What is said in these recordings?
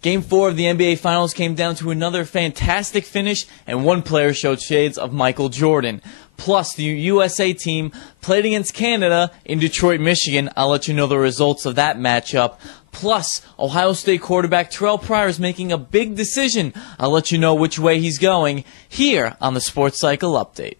Game 4 of the NBA Finals came down to another fantastic finish, and one player showed shades of Michael Jordan. Plus, the USA team played against Canada in Detroit, Michigan. I'll let you know the results of that matchup. Plus, Ohio State quarterback Terrell Pryor is making a big decision. I'll let you know which way he's going here on the Sports Cycle Update.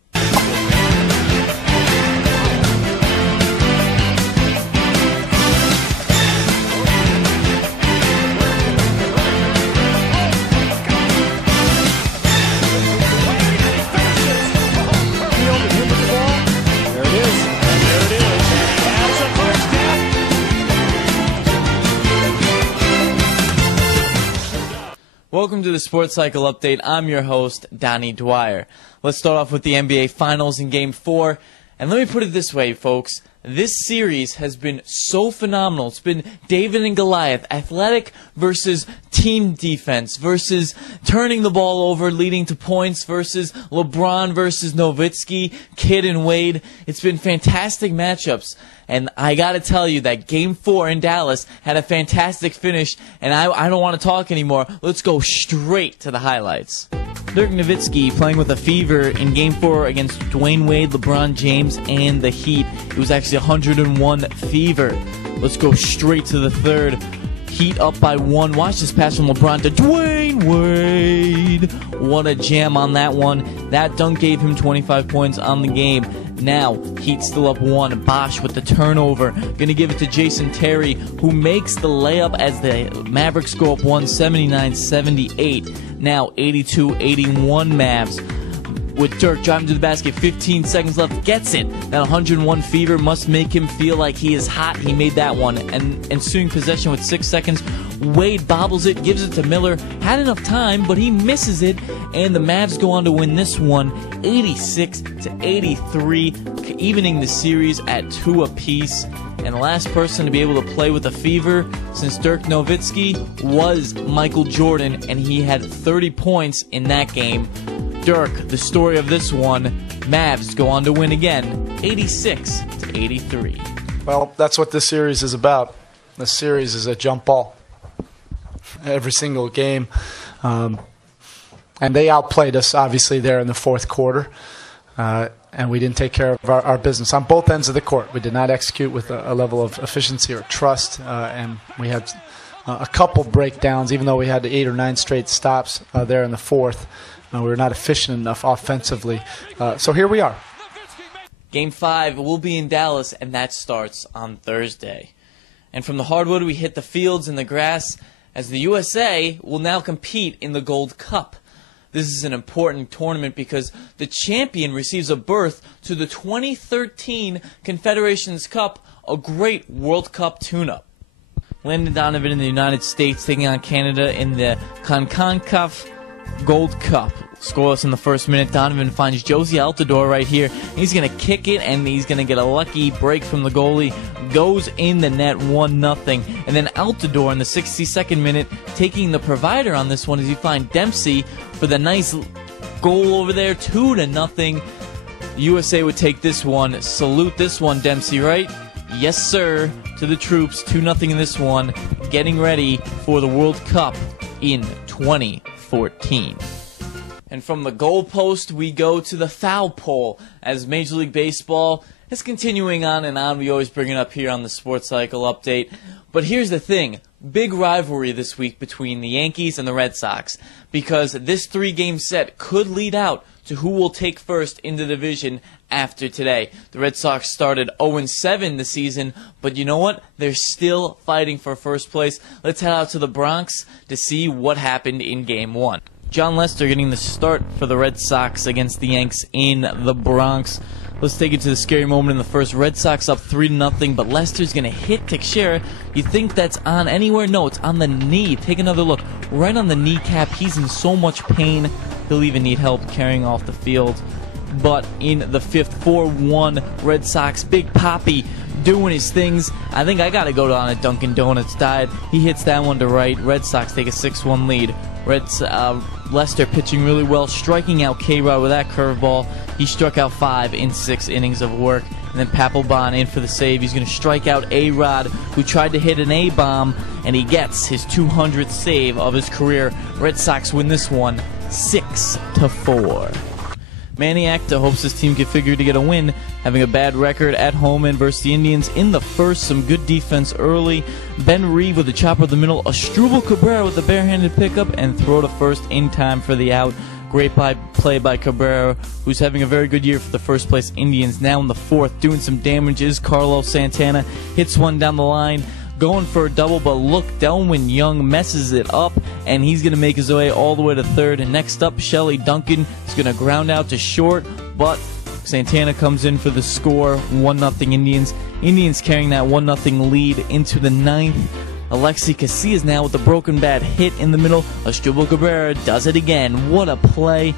Welcome to the Sports Cycle Update. I'm your host, Donnie Dwyer. Let's start off with the NBA Finals in Game 4. And let me put it this way, folks. This series has been so phenomenal. It's been David and Goliath, athletic versus team defense, versus turning the ball over, leading to points, versus LeBron versus Nowitzki, Kidd and Wade. It's been fantastic matchups. And I got to tell you that Game 4 in Dallas had a fantastic finish, and I don't want to talk anymore. Let's go straight to the highlights. Dirk Nowitzki playing with a fever in Game 4 against Dwayne Wade, LeBron James, and the Heat. It was actually 101 fever. Let's go straight to the third. Heat up by 1. Watch this pass from LeBron to Dwayne Wade. What a jam on that one. That dunk gave him 25 points on the game. Now, Heat still up 1. Bosh with the turnover. Gonna give it to Jason Terry, who makes the layup as the Mavericks go up 1, 79-78. Now, 82-81 Mavs. With Dirk driving to the basket, 15 seconds left, gets it. That 101 fever must make him feel like he is hot. He made that one. And ensuing possession with 6 seconds, Wade bobbles it, gives it to Miller. Had enough time, but he misses it. And the Mavs go on to win this one, 86-83, evening the series at 2 apiece. And the last person to be able to play with a fever since Dirk Nowitzki was Michael Jordan, and he had 30 points in that game. Dirk, the story of this one, Mavs go on to win again, 86-83. Well, that's what this series is about. This series is a jump ball. Every single game. And they outplayed us, obviously, there in the fourth quarter. And we didn't take care of our business on both ends of the court. We did not execute with a level of efficiency or trust. And we had a couple breakdowns, even though we had 8 or 9 straight stops there in the fourth. We were not efficient enough offensively. So here we are. Game 5 will be in Dallas, and that starts on Thursday. And from the hardwood, we hit the fields and the grass, as the USA will now compete in the Gold Cup. This is an important tournament because the champion receives a berth to the 2013 Confederations Cup, a great World Cup tune-up. Landon Donovan in the United States taking on Canada in the CONCACAF Gold Cup. Scoreless in the first minute. Donovan finds Josie Altidore right here. He's going to kick it, and he's going to get a lucky break from the goalie. Goes in the net, 1-0. And then Altidore in the 62nd minute taking the provider on this one as you find Dempsey for the nice goal over there, 2-0. USA would take this one. Salute this one, Dempsey, right? Yes, sir, to the troops. 2-0 in this one. Getting ready for the World Cup in 2014. And from the goalpost, we go to the foul pole as Major League Baseball is continuing on and on. We always bring it up here on the Sports Cycle Update. But here's the thing. Big rivalry this week between the Yankees and the Red Sox, because this 3-game set could lead out to who will take first in the division after today. The Red Sox started 0-7 this season, but you know what? They're still fighting for first place. Let's head out to the Bronx to see what happened in Game 1. John Lester getting the start for the Red Sox against the Yanks in the Bronx. Let's take it to the scary moment in the first. Red Sox up 3-0, but Lester's going to hit Teixeira. You think that's on anywhere? No, it's on the knee. Take another look. Right on the kneecap. He's in so much pain. He'll even need help carrying off the field. But in the fifth, 4-1 Red Sox. Big Papi doing his things. I think I got to go on a Dunkin' Donuts diet. He hits that one to right. Red Sox take a 6-1 lead. Lester pitching really well, striking out K-Rod with that curveball. He struck out 5 in 6 innings of work. And and then Papelbon in for the save. He's going to strike out A-Rod, who tried to hit an A-bomb, and he gets his 200th save of his career. Red Sox win this one 6-4. Manny Acta hopes his team can figure to get a win, having a bad record at home and versus the Indians. In the first, some good defense early. Ben Reeve with a chopper of the middle. Asdrubal Cabrera with a barehanded pickup and throw to first in time for the out. Great play by Cabrera, who's having a very good year for the first place Indians. Now in the fourth, doing some damage is Carlos Santana. Hits one down the line, going for a double, but look, Delwyn Young messes it up, and he's going to make his way all the way to third. And next up, Shelley Duncan is going to ground out to short, but Santana comes in for the score. 1-0 Indians. Indians carrying that 1-0 lead into the ninth. Alexi Casillas now with the broken bat hit in the middle. Asdrubal Cabrera does it again. What a play.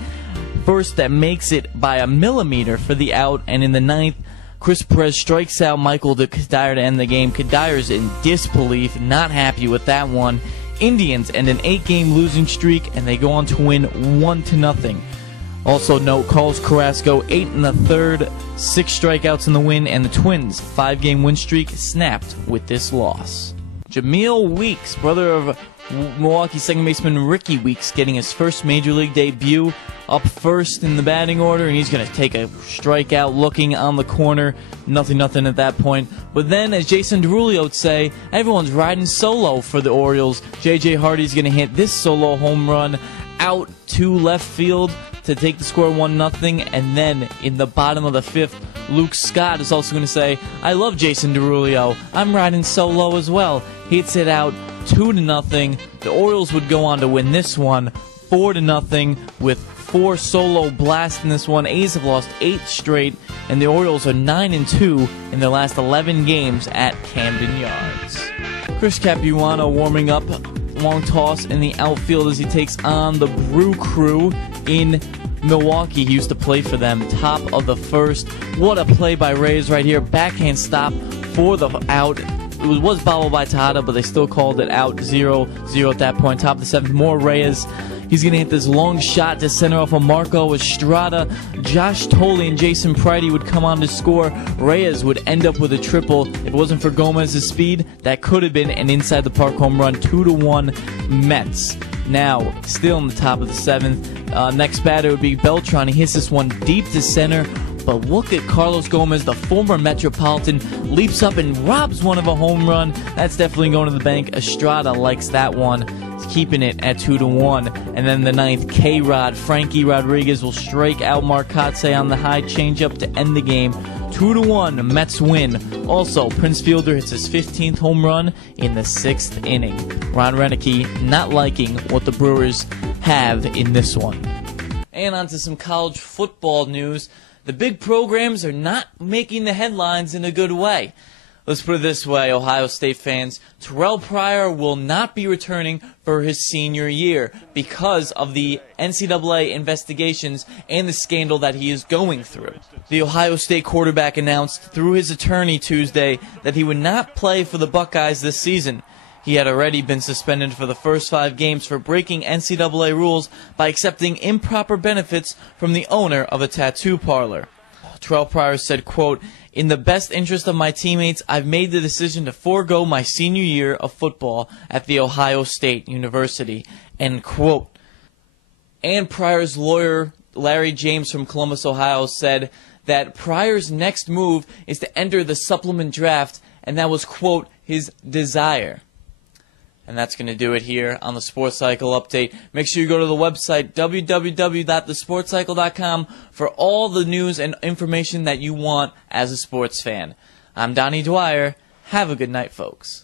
First that makes it by a millimeter for the out, and in the ninth, Chris Perez strikes out Michael Cuddyer to end the game. Cuddier's in disbelief, not happy with that one. Indians end an 8-game losing streak, and they go on to win 1-0. Also note, Carlos Carrasco 8 in the third, 6 strikeouts in the win, and the Twins' 5-game win streak snapped with this loss. Jamil Weeks, brother of Milwaukee second baseman Ricky Weeks, getting his first major league debut, up first in the batting order, and he's going to take a strikeout looking on the corner. Nothing at that point. But then, as Jason Derulo would say, everyone's riding solo for the Orioles. J.J. Hardy's going to hit this solo home run out to left field to take the score 1-0, and then in the bottom of the fifth, Luke Scott is also going to say, I love Jason Derulo. I'm riding solo as well. Hits it out 2-0. The Orioles would go on to win this one 4-0 with 4 solo blasts in this one. A's have lost 8 straight, and the Orioles are 9-2 in their last 11 games at Camden Yards. Chris Capuano warming up. Long toss in the outfield as he takes on the Brew Crew in Milwaukee. He used to play for them. Top of the first. What a play by Reyes right here. Backhand stop for the out. It was bobbled by Tejada, but they still called it out. 0-0 at that point. Top of the seventh. More Reyes. He's going to hit this long shot to center off of Marco Estrada. Josh Tolley and Jason Pridey would come on to score. Reyes would end up with a triple. If it wasn't for Gomez's speed, that could have been an inside-the-park home run. 2-1 Mets. Now, still in the top of the seventh. Next batter would be Beltran. He hits this one deep to center. But look at Carlos Gomez, the former Metropolitan, leaps up and robs one of a home run. That's definitely going to the bank. Estrada likes that one. He's keeping it at 2-1. And then the ninth, K-Rod, Frankie Rodriguez will strike out Marcotte on the high changeup to end the game. 2-1, Mets win. Also, Prince Fielder hits his 15th home run in the 6th inning. Ron Renneke not liking what the Brewers have in this one. And on to some college football news. The big programs are not making the headlines in a good way. Let's put it this way, Ohio State fans. Terrell Pryor will not be returning for his senior year because of the NCAA investigations and the scandal that he is going through. The Ohio State quarterback announced through his attorney Tuesday that he would not play for the Buckeyes this season. He had already been suspended for the first 5 games for breaking NCAA rules by accepting improper benefits from the owner of a tattoo parlor. Terrell Pryor said, quote, "In the best interest of my teammates, I've made the decision to forego my senior year of football at The Ohio State University," end quote. And Pryor's lawyer, Larry James from Columbus, Ohio, said that Pryor's next move is to enter the supplement draft, and that was, quote, his desire. And that's going to do it here on the Sports Cycle Update. Make sure you go to the website, www.thesportscycle.com, for all the news and information that you want as a sports fan. I'm Donnie Dwyer. Have a good night, folks.